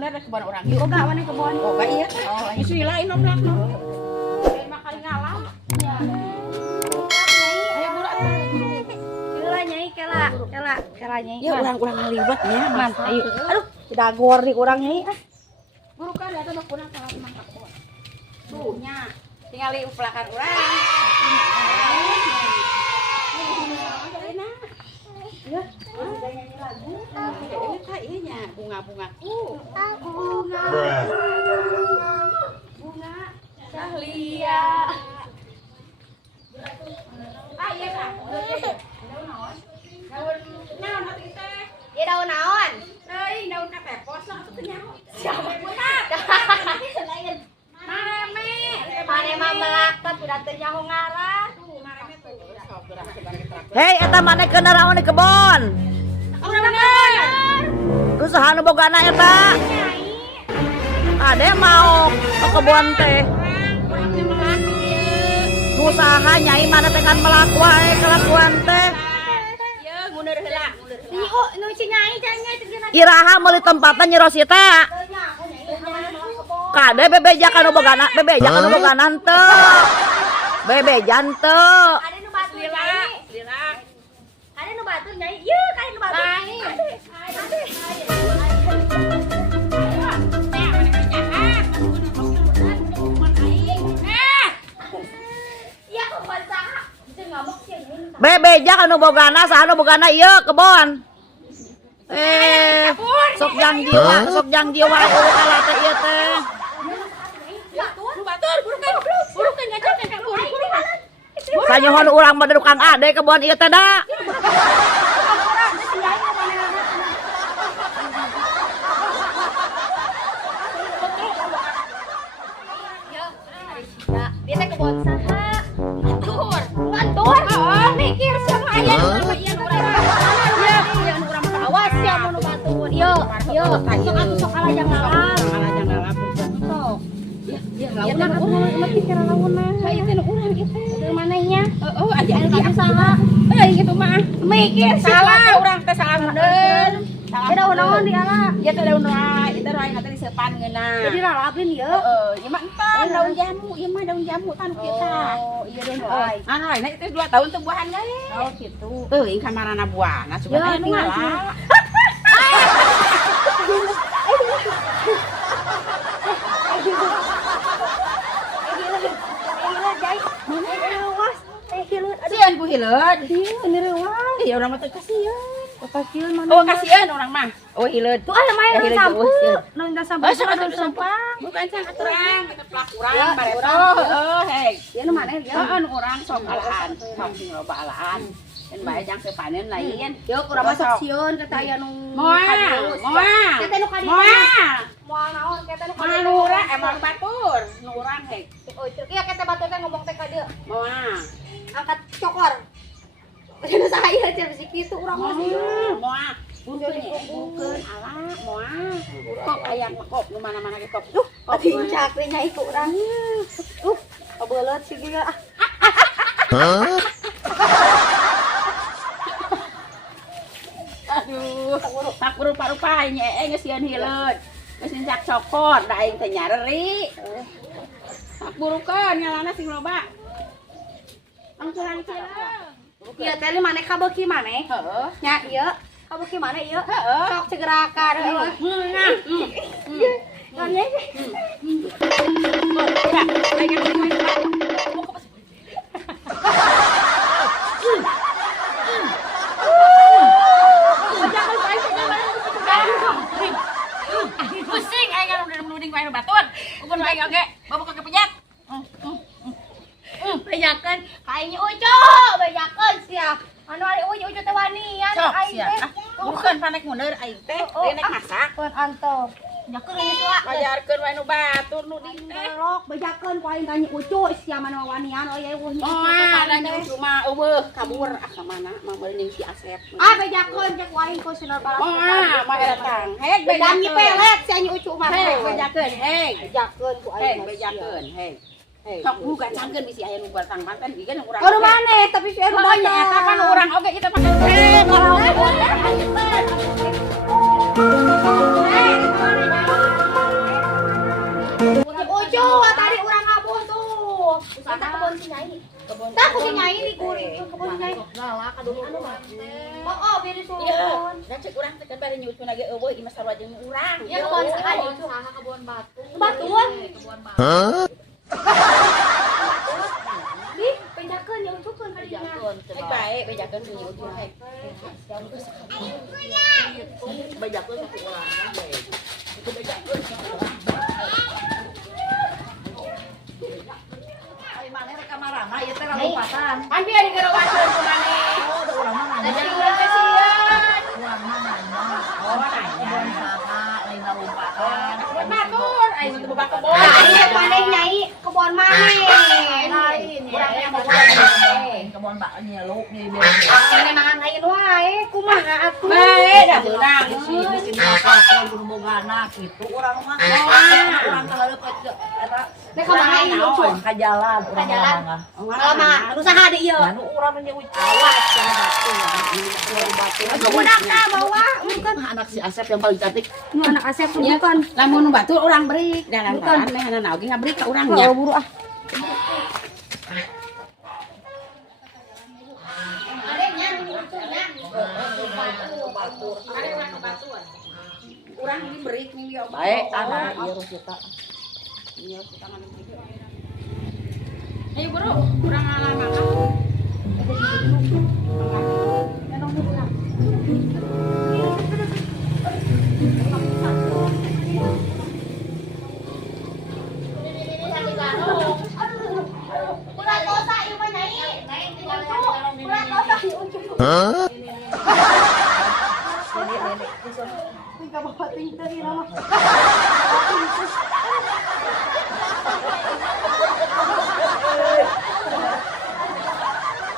bener kebon orang. Yuk Boga mana kebon. boga iya. Oh, bismillah inoblak no. Makan ngalam. Ya. Ayo burak tuh. Kela nyai kela nyai. Ya urang-urang ngelibetnya Man, ayo. Aduh, dagor di urang nyai ah. Buru kan ada tuh kurang salah mangkak kebon. Tuh nya. Tinggal uplakan urang. Ya, udah nyanyi lagu. Ini kayaknya bunga-bungaku. Bunga. Bunga Dahlia. Ah iya Kak. Daun naon? Daun hati teh. Ya daun naon? Euy, daun katepos lah atuh teh nyaho. Siapa? Lain. Mareme. Mane mah melakat udah teu nyaho ngaran. Tuh, mareme tuh. Sok gerak sebarang gerak. Hei, eta mana kendaraan di kebon? Udah bener. Usaha nu bogana eta. Ade mau ke kebon teh. Usaha nyai mana teh kan melaku wae kelakuan teh. Ye, mundur heula, mundur heula. Ih, oh, nu si nyai jangan nyai. Iraha meuli tempatan Nyi Rosita. Kade bebeja kan nu bogana, bebeja kan nu bogana teu. Bebejan teu. Ada nu batu Lila, nyai. lila. Ada nu batu nyai. Ieu kan nu batu. Iya kok baca. Bisa ngomong sih nyai. Bebeja kan nu bogana, saha nu bogana ieu kebon. Sok jang jiwa ulu kala teh ieu teh. Batur, burukan ngajak kakak buru. Sanyohon urang mah Kang Ade kebon ieu teh da. Dia teh kebon saha? Batur. Batur. Mikir sama aya nu aya nu urang. Ya, urang mah Awas ya mun nu batur. Yo, sok atuh sok alajang ngalam. alajang ngalap. Sok. Ya, Lawan urang mah pikir lawan mah. Hayu teh urang ieu teh. Teu manehnya. Oh, aja Anu saha? gitu mah. Mikir Salah urang teh salah bener. Beda naon di ala. Ya teh daun wae, itu wae ngata disepan geuna. Jadi lalapin ya. Heeh, ieu mah entan daun jamu, ieu mah daun jamu tan kita. Oh, iya daun wae. Anu lain itu 2 tahun teu buahan gae. Oh gitu. Teuing kamarana buahna Ya, sugan aya nu tinggal ngalah. Sieun ku hileud. Ini reuas. Ya urang mah teu kasieun. Kasihan mana? Oh, kasieun urang mah. Oh, hileud. Tuh ada main Hileud sampo. sieun. Nang da Oh, sampo. sangat Nang sampang. Bukan sangat urang, kita pelak urang Ya, bareto. urang. Heeh, hei. Ya nu maneh dia. Heeh, nu urang sok alaan, sok sing loba alaan. Dan bae jang sepanen lain. Yo kurang masuk sieun kata aya nu Moal, moal. Kata nu kadi. Moal. Moal naon kata nu Moal nu urang emang batur, nu urang hei. Oh, itu iya kata batur teh ngomong teh ka dieu. Moal. Angkat cokor. Cenah saya cenah bisi kitu urang mah sih. Moal. Bukeun bukeun ala moal. Kok aya kop nu mana-mana ge kop. Duh, kop. Tincak we nyai ku urang. Kebelet sih gila. Aduh, tak rupa-rupa nyee geus sieun hileud. Geus nincak cokor, da aing teh nyareri. Tak burukeun ngalana sing loba. Angcurang-curang. Ieu teh maneh ka beuki maneh. Heeh. Nya ieu ka beuki maneh ieu. Heeh. Sok segerakan euy. Kan nyai. Pusing aing kan udah meluding wae batur. Ukun wae oge, bawa ke pejat. Bejakeun kainnya ucu, bejakeun sia. Anu ari ucu teh wanian Sok aing sia. teh. Bukan panek mundur aing teh, rek masak. Pun anto. Bejakeun ini tua. Bajarkeun wae nu batur nu di teh. Rok bejakeun ku aing tanya ucu sia mana wanian aya eueuh nya. Oh, ada yang cuma eueuh kabur ka mana mah meureun si Asep. Ah bejakeun cek ku aing ku sinar balap. Oh, mah datang. Heg Bedam pelet si anya ucu mah. Heg bejakeun, heg. Bejakeun ku Heg aing. bejakeun, heg. Heg, sok buka cangkeun bisi aya nu batang panten bigan urang. Anu maneh tapi si anu banyak banyak. eta kan urang oge kita pakai. Heg, kalau Eh, Kita kebun si Nyai. Takut si Nyai di kuri. Kebun si Nyai. Galak aduh mah. Oh, beri suruh. Iya, dan cek urang tekan bari nyucun lagi eueuh ieu mah sarua jeung urang. Ya kebun sekali. kebun batu. Batuan. Kebun batu. Ih, penjakeun yang cukeun kali nya. Baik baik bejakeun jeung nyucun he. Bejakeun ku urang bae. Itu bejakeun ku urang. Ai maneh rek kamarana ieu teh lompatan. Pan dia digerowakeun ku maneh. Oh, da urang mah Da nanya. jadi urang kasihan. Urang mah nanya. Oh, kebun saha lain lompatan. Kebun batur, aing teu boga kebun. Nah, iya maneh Nyai kebun maneh. Lain Urang ya, yang mau kebun bakal nyeluk nih maneh mangan lain wae kumaha atuh. Bae da beurang. di sini makan gunung bogana gitu urang mah. Urang kaleupeut eta Nek kumaha ieu naon? ka jalan urang Ka jalan? mah. Lama usaha di ieu. Anu urang nya awas cenah batu. Budakna bawa bukan Anak si Asep yang paling cantik. anak Asep tuh Ya, bukan. lamun batur urang beri. Da lantaran meh hana oge ngaberi ka urang nya. Buru ah. Urang ini beri nih dia. Baik, anak ieu Rosita. Iya, kita ngambil video. Ayo bro, urang ngalah makan. Udah dosa ieu mah Nyai. Udah dosa di ujung. Tinggal bapak tinggal di nama.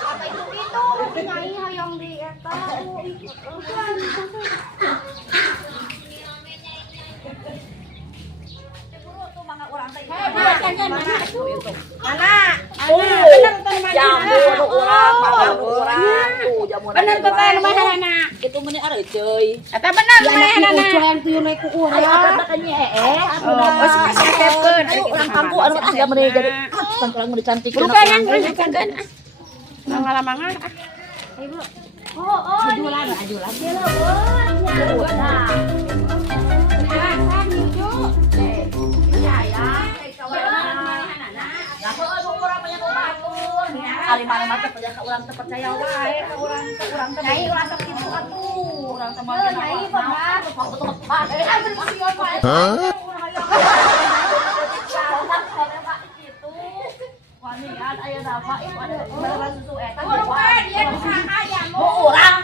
Apa itu Nyai hayang di eta. Jamu nu urang, makan urang, tuh jamu. Bener tuh teh lumayan anak. Itu meni areuceuy. Eta bener lumayan anak. Yang tuh naik ku Ayo urang. apa nyee? Oh, sasepkeun. Ayo urang kampung anu asa meni jadi urang meni cantik. Bukan bukan. Ngalah mangan. Oh, ajulan. Ari mana mah teh urang teh percaya wae ka urang teh. Nyai urang teh kitu atuh. Urang teh mah Nyai bener. Wanian aya apa? Ada susu eta. Bukan dia usaha ya. Urang.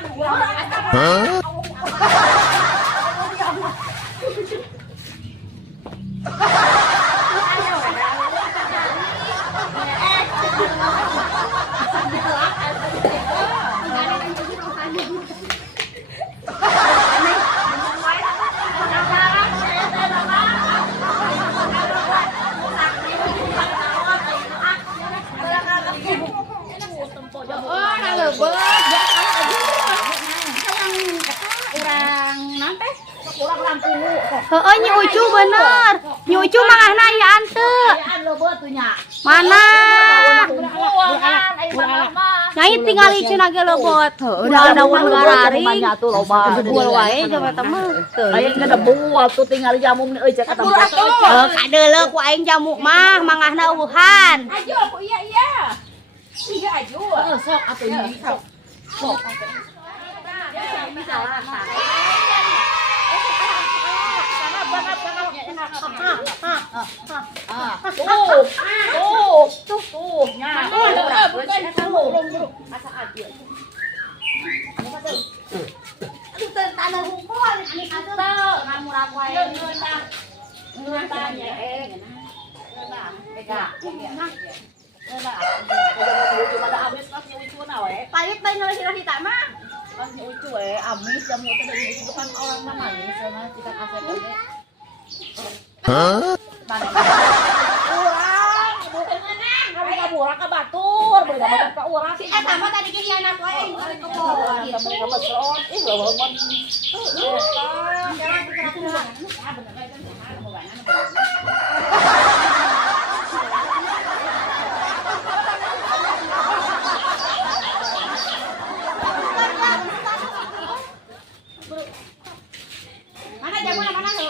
Oh, ngalebet. Ya urang naon teh? Urang Lampung. Heeh Nyi Ucu bener. Nyi Ucu mangahna aya anteu. Ayaan leubeut tuh nya. Mana? Urang Nyai tinggal iceun age leubeut. Udah ada uang gararing. tuh loba. Bual wae coba teh mah. Aya geus ada bual tuh tinggal jamu euy cek ka tempat. Kadeuleu ku aing jamu mah mangahna uhan. Aju aku iya. Iya aju. Sok atuh ini. Sok. Tuh, nya. Asa aju. Aduh teu tanah hunkul ini atuh ngamurang wae. Tanya Cuma ada amis pas nyucu na we. Pahit bae ngalih ta mah. Pas nyucu we, amis jamu teh dari itu kan orang mah manis sama cikan asep teh. Urang, bukan menang. Kalau kaburang ka batur, beulah batur ka urang. Si eta mah tadi ge hianat wae aing balik ke bawah Urang gitu. temen ka mesron, ih leuweung mun. Jalan pikiran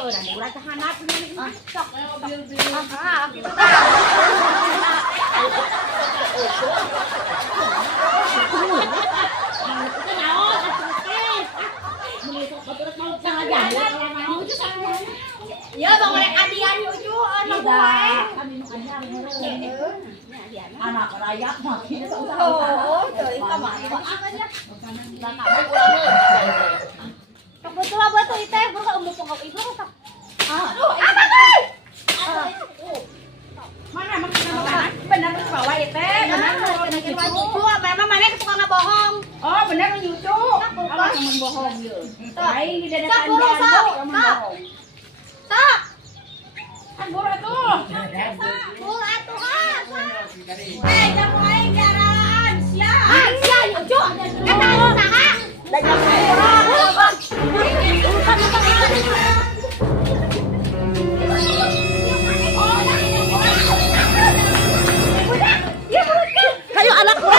dah murah tahanat ni. Sok. Kita tak. Ya bang mereka adian yuju anak gue. Anak rakyat makin Oh, trời kamar. Betul apa tuh itu? Bukan umur pokok itu kan? Apa tuh? Mana makanan? Benar bawa itu. Benar Cucu, memang mana tukang bohong. Oh, benar nyucu. Apa yang bohong ya? Baik di dadakan jambok. Tak. Kan buruk tuh. Buat tuh jangan mulai jalan. Siap. Siap nyucu. Kata usaha. Dan kayu anak gue.